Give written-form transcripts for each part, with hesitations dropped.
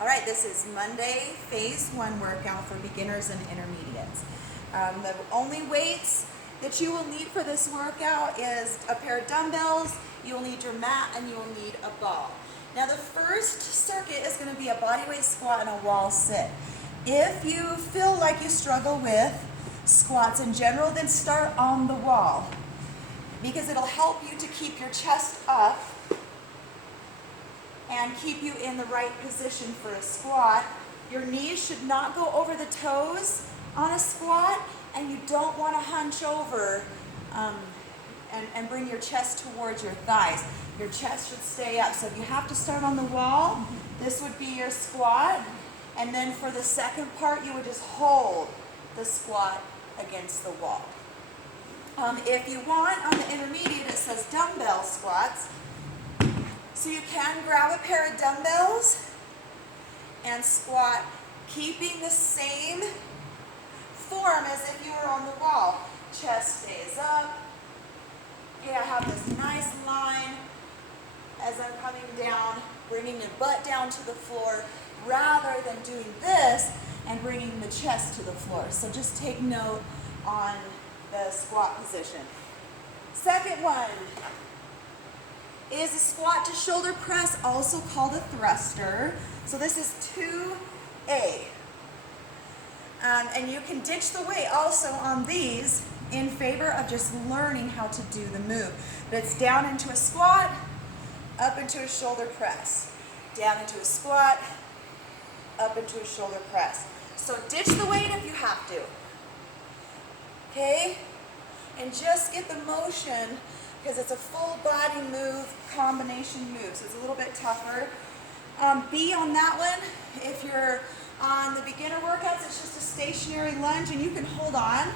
All right, this is Monday, phase 1 workout for beginners and intermediates. The only weights that you will need for this workout is a pair of dumbbells, you will need your mat, and you will need a ball. Now the first circuit is going to be a bodyweight squat and a wall sit. If you feel like you struggle with squats in general, then start on the wall because it'll help you to keep your chest up and keep you in the right position for a squat. Your knees should not go over the toes on a squat, and you don't want to hunch over and bring your chest towards your thighs. Your chest should stay up. So if you have to start on the wall, this would be your squat. And then for the second part, you would just hold the squat against the wall. If you want, on the intermediate, it says dumbbell squats. So you can grab a pair of dumbbells and squat, keeping the same form as if you were on the wall. Chest stays up. Okay, I have this nice line as I'm coming down, bringing the butt down to the floor, rather than doing this and bringing the chest to the floor. So just take note on the squat position. Second one is a squat to shoulder press, also called a thruster. So this is 2A. And you can ditch the weight also on these in favor of just learning how to do the move. But it's down into a squat, up into a shoulder press. Down into a squat, up into a shoulder press. So ditch the weight if you have to. Okay? And just get the motion, because it's a full body move, combination move, so it's a little bit tougher. B on that one, if you're on the beginner workouts, it's just a stationary lunge, and you can hold on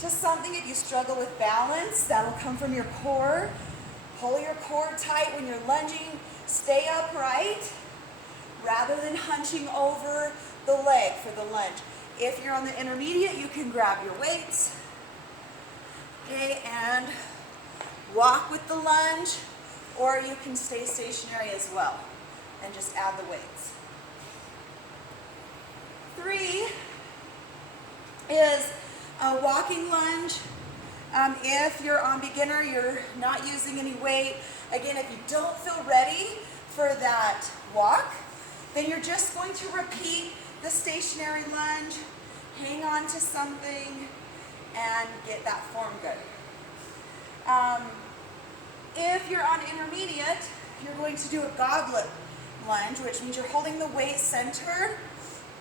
to something if you struggle with balance. That'll come from your core. Pull your core tight when you're lunging. Stay upright rather than hunching over the leg for the lunge. If you're on the intermediate, you can grab your weights. Okay, and walk with the lunge, or you can stay stationary as well and just add the weights. 3 is a walking lunge. If you're on beginner, you're not using any weight. Again, if you don't feel ready for that walk, then you're just going to repeat the stationary lunge, hang on to something, and get that form good. If you're on intermediate, you're going to do a goblet lunge, which means you're holding the weight centered.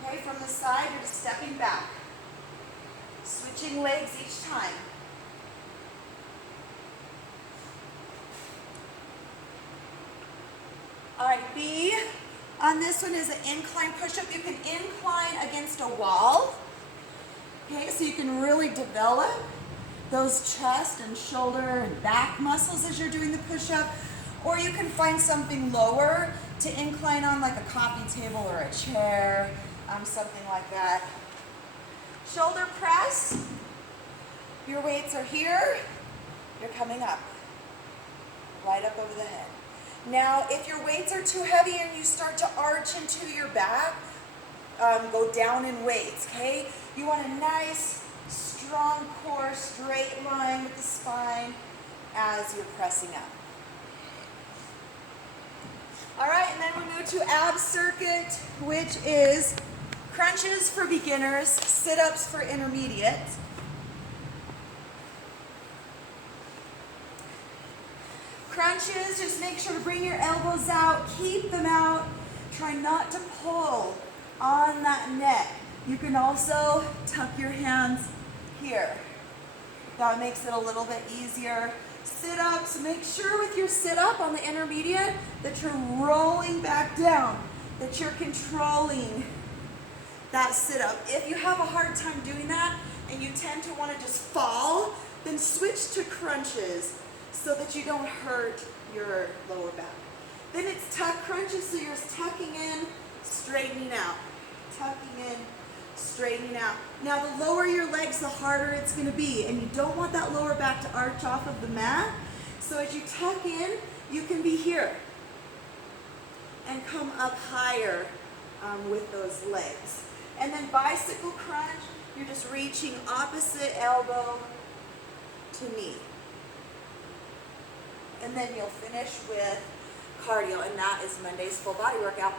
Okay, from the side, you're just stepping back. Switching legs each time. All right, B on this one is an incline push-up. You can incline against a wall. Okay, so you can really develop those chest and shoulder and back muscles as you're doing the push-up. Or you can find something lower to incline on, like a coffee table or a chair, something like that. Shoulder press. Your weights are here. You're coming up, right up over the head. Now, if your weights are too heavy and you start to arch into your back, go down in weights, okay? You want a nice, strong core, straight line with the spine as you're pressing up. All right, and then we move to ab circuit, which is crunches for beginners, sit-ups for intermediates. Crunches, just make sure to bring your elbows out, keep them out. Try not to pull on that neck. You can also tuck your hands here. That makes it a little bit easier. Sit-ups, make sure with your sit-up on the intermediate that you're rolling back down, that you're controlling that sit-up. If you have a hard time doing that and you tend to want to just fall, then switch to crunches so that you don't hurt your lower back. Then it's tuck crunches, so you're tucking in, straightening out. Tucking in, straightening out. Now the lower your legs, the harder it's going to be, and you don't want that lower back to arch off of the mat. So as you tuck in, you can be here and come up higher with those legs. And then bicycle crunch, you're just reaching opposite elbow to knee. And then you'll finish with cardio, and that is Monday's full body workout.